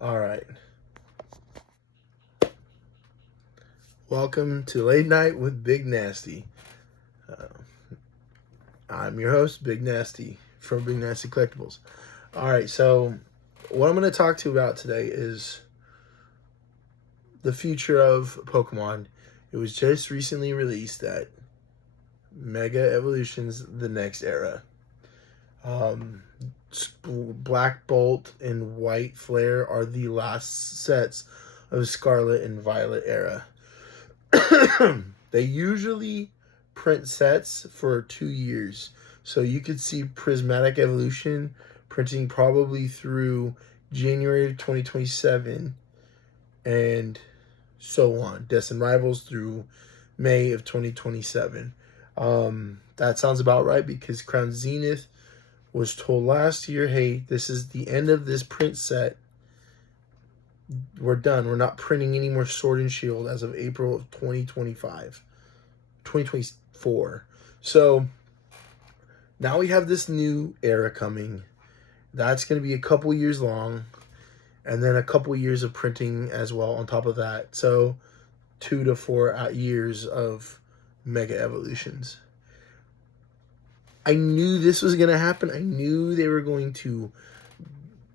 All right. Welcome to Late Night with Big Nasty. Uh, I'm your host, Big Nasty from Big Nasty Collectibles. All right, so what I'm going to talk to you about today is the future of Pokemon. It was just recently released that Mega Evolutions The Next Era. Black Bolt and White Flare are the last sets of Scarlet and Violet era. They usually print sets for 2 years. So you could see Prismatic Evolution printing probably through January 2027 and so on. Destined Rivals through May of 2027. That sounds about right because Crown Zenith was told last year, hey, this is the end of this print set. We're done. We're not printing any more Sword and Shield as of April of 2024. So now we have this new era coming. That's going to be a couple years long. And then a couple years of printing as well on top of that. So 2 to 4 years of Mega Evolutions. I knew this was going to happen. I knew they were going to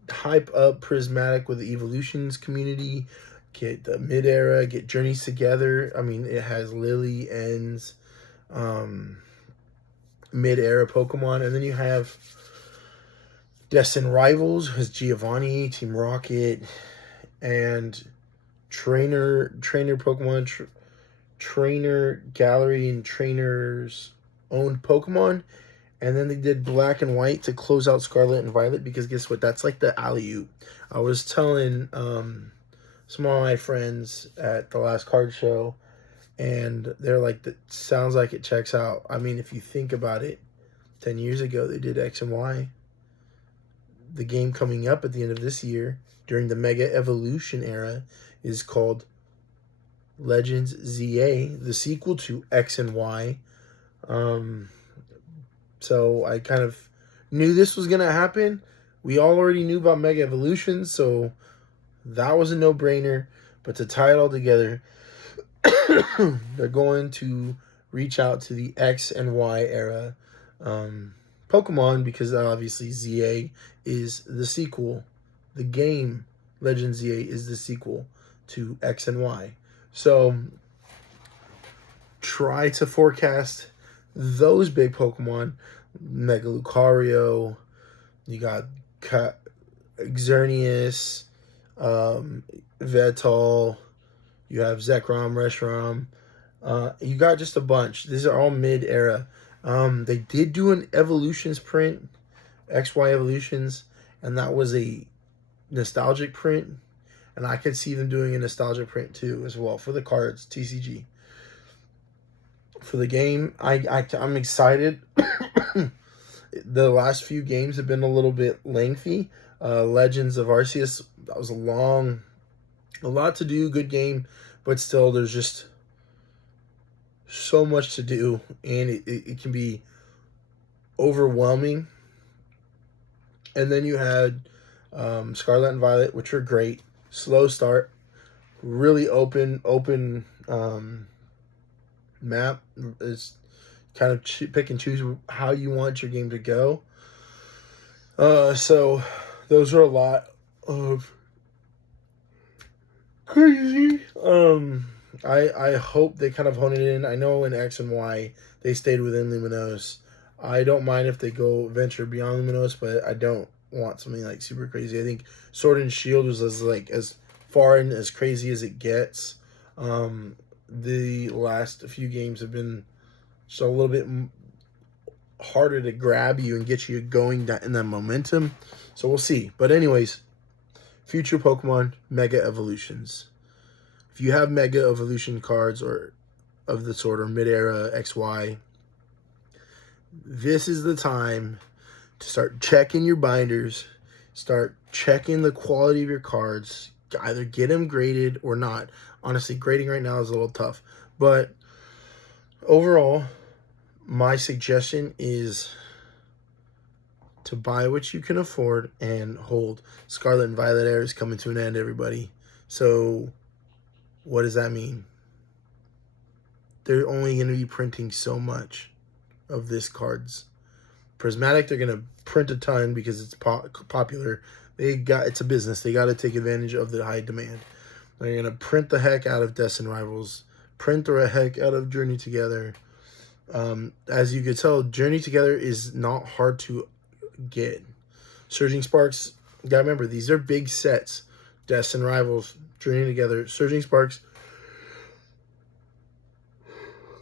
hype up Prismatic with the Evolutions community, get the mid-era, get Journeys together. I mean, it has Lily Ends, mid-era Pokemon, and then you have Destined Rivals with Giovanni, Team Rocket, and Trainer Pokemon, Trainer Gallery and Trainers owned Pokemon. And then they did Black and White to close out Scarlet and Violet because guess what? That's like the alley-oop. I was telling some of my friends at the last card show, and they're like, that sounds like it checks out. I mean, if you think about it, 10 years ago they did X and Y. The game coming up at the end of this year during the Mega Evolution era is called Legends ZA, the sequel to X and Y. So I kind of knew this was going to happen. We all already knew about Mega Evolution, so that was a no-brainer. But to tie it all together, they're going to reach out to the X and Y era Pokemon because obviously ZA is the sequel. The game Legend ZA is the sequel to X and Y. So try to forecast those big Pokemon. Mega Lucario, you got Xerneas, Yveltal, you have Zekrom, Reshiram. You got just a bunch. These are all mid-era. They did do an Evolutions print, XY Evolutions, and that was a nostalgic print. And I could see them doing a nostalgic print too as well for the cards, TCG. For the game, I'm excited. The last few games have been a little bit lengthy. Legends of Arceus, that was a lot to do, good game, but still there's just so much to do, and it can be overwhelming. And then you had Scarlet and Violet, which were great. Slow start, really open map. Is kind of pick and choose how you want your game to go. So those are a lot of crazy. I hope they kind of hone it in. I know in X and Y they stayed within Luminos. I don't mind if they go venture beyond Luminos, but I don't want something like super crazy. I think Sword and Shield was as far and as crazy as it gets. The last few games have been just a little bit harder to grab you and get you going in that momentum. So we'll see. But anyways, future Pokemon Mega Evolutions. If you have Mega Evolution cards or of the sort or mid-era XY, this is the time to start checking your binders, start checking the quality of your cards, either get them graded or not. Honestly, grading right now is a little tough, but overall, my suggestion is to buy what you can afford and hold. Scarlet and Violet Air is coming to an end, everybody. So what does that mean? They're only going to be printing so much of this cards. Prismatic, they're going to print a ton because it's popular. It's a business. They got to take advantage of the high demand. They're going to print the heck out of Destined Rivals. Print the heck out of Journey Together. As you can tell, Journey Together is not hard to get. Surging Sparks, you gotta remember, these are big sets. Destined Rivals, Journey Together, Surging Sparks.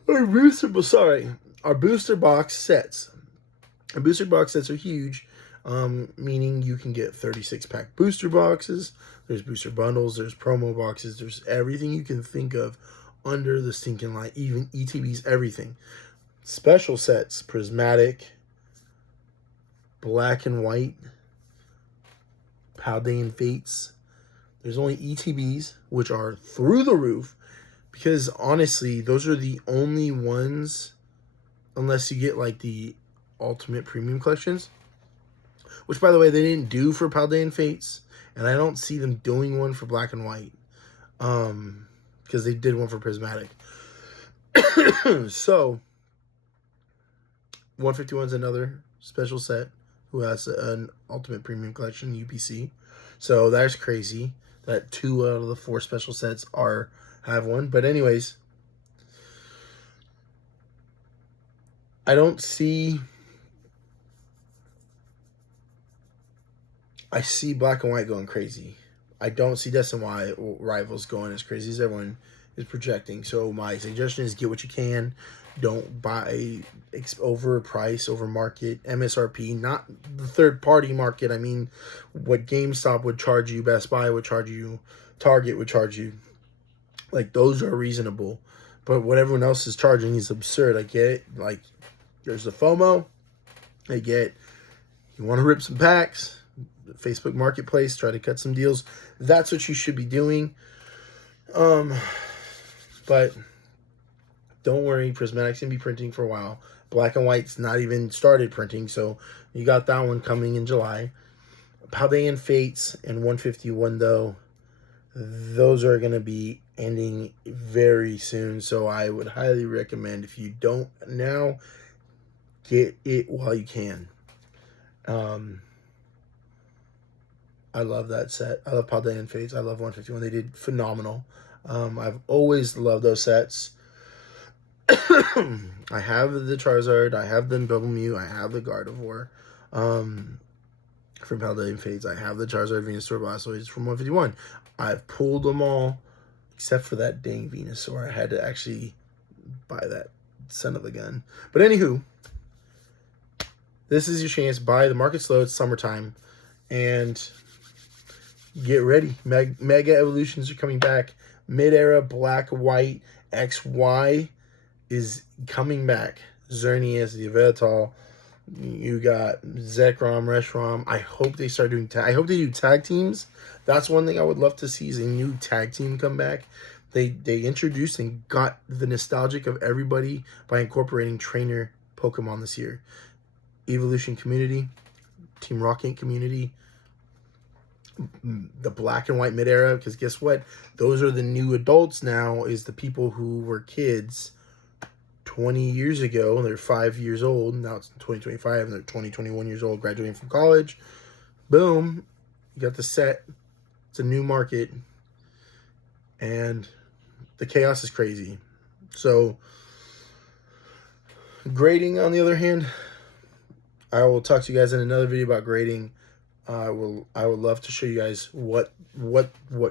Our booster box sets. Our booster box sets are huge, meaning you can get 36-pack booster boxes. There's booster bundles. There's promo boxes. There's everything you can think of under the stinking light. Even ETBs, everything. Special sets, Prismatic, Black and White, Paldean Fates. There's only ETBs, which are through the roof, because honestly, those are the only ones, unless you get like the Ultimate Premium Collections, which, by the way, they didn't do for Paldean Fates, and I don't see them doing one for Black and White, because they did one for Prismatic. So 151 is another special set who has an Ultimate Premium Collection, UPC. So that's crazy that 2 out of the 4 special sets have one. But anyways, I see Black and White going crazy. I don't see Destined Rivals going as crazy as everyone is projecting. So my suggestion is get what you can. Don't buy over price, over market, MSRP, not the third-party market. I mean, what GameStop would charge you, Best Buy would charge you, Target would charge you. Like, those are reasonable. But what everyone else is charging is absurd. I get it. Like, there's the FOMO. I get you want to rip some packs. Facebook Marketplace, try to cut some deals. That's what you should be doing. But don't worry, Prismatic's going to be printing for a while. Black and White's not even started printing, so you got that one coming in July. Paldean Fates and 151, though, those are going to be ending very soon, so I would highly recommend, if you don't now, get it while you can. I love that set. I love Paldean Fates. I love 151. They did phenomenal. I've always loved those sets. I have the Charizard. I have the Bubble Mew. I have the Gardevoir from Paldean Fates. I have the Charizard Venusaur Blastoise from 151. I've pulled them all except for that dang Venusaur. I had to actually buy that son of a gun. But anywho, this is your chance. Buy. The market's low. It's summertime. And get ready. Mega Evolutions are coming back. Mid-era Black, White, XY is coming back. Xerneas, the Yveltal. You got Zekrom, Reshiram. I hope they start doing I hope they do tag teams. That's one thing I would love to see, is a new tag team come back. They introduced and got the nostalgic of everybody by incorporating trainer Pokemon this year. Evolution community, Team Rocket community, the Black and White mid-era, because guess what? Those are the new adults now, is the people who were kids 20 years ago, and they're 5 years old. Now it's 2025, and they're 21 years old, graduating from college. Boom. You got the set. It's a new market. And the chaos is crazy. So, grading, on the other hand, I will talk to you guys in another video about grading. I would love to show you guys what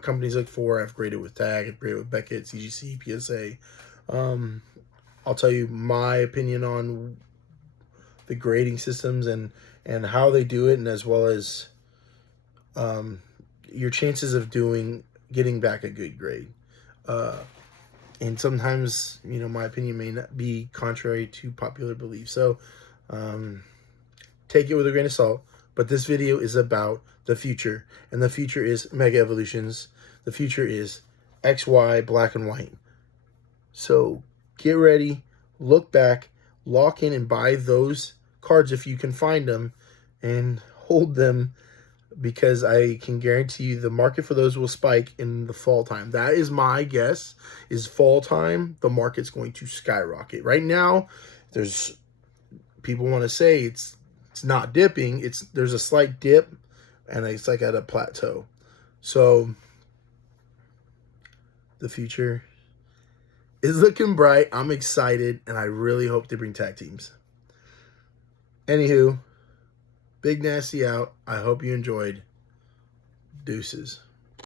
companies look for. I've graded with Tag, I've graded with Beckett, CGC, PSA. I'll tell you my opinion on the grading systems and how they do it, and as well as your chances of getting back a good grade. And sometimes, my opinion may not be contrary to popular belief. So take it with a grain of salt. But this video is about the future. And the future is Mega Evolutions. The future is XY, Black and White. So get ready, look back, lock in and buy those cards if you can find them. and hold them, because I can guarantee you the market for those will spike in the fall time. That is my guess, is fall time, the market's going to skyrocket. Right now, there's people want to say it's not dipping. There's a slight dip, and it's like at a plateau. So the future is looking bright. I'm excited, and I really hope they bring tag teams. Anywho, Big Nasty out. I hope you enjoyed. Deuces.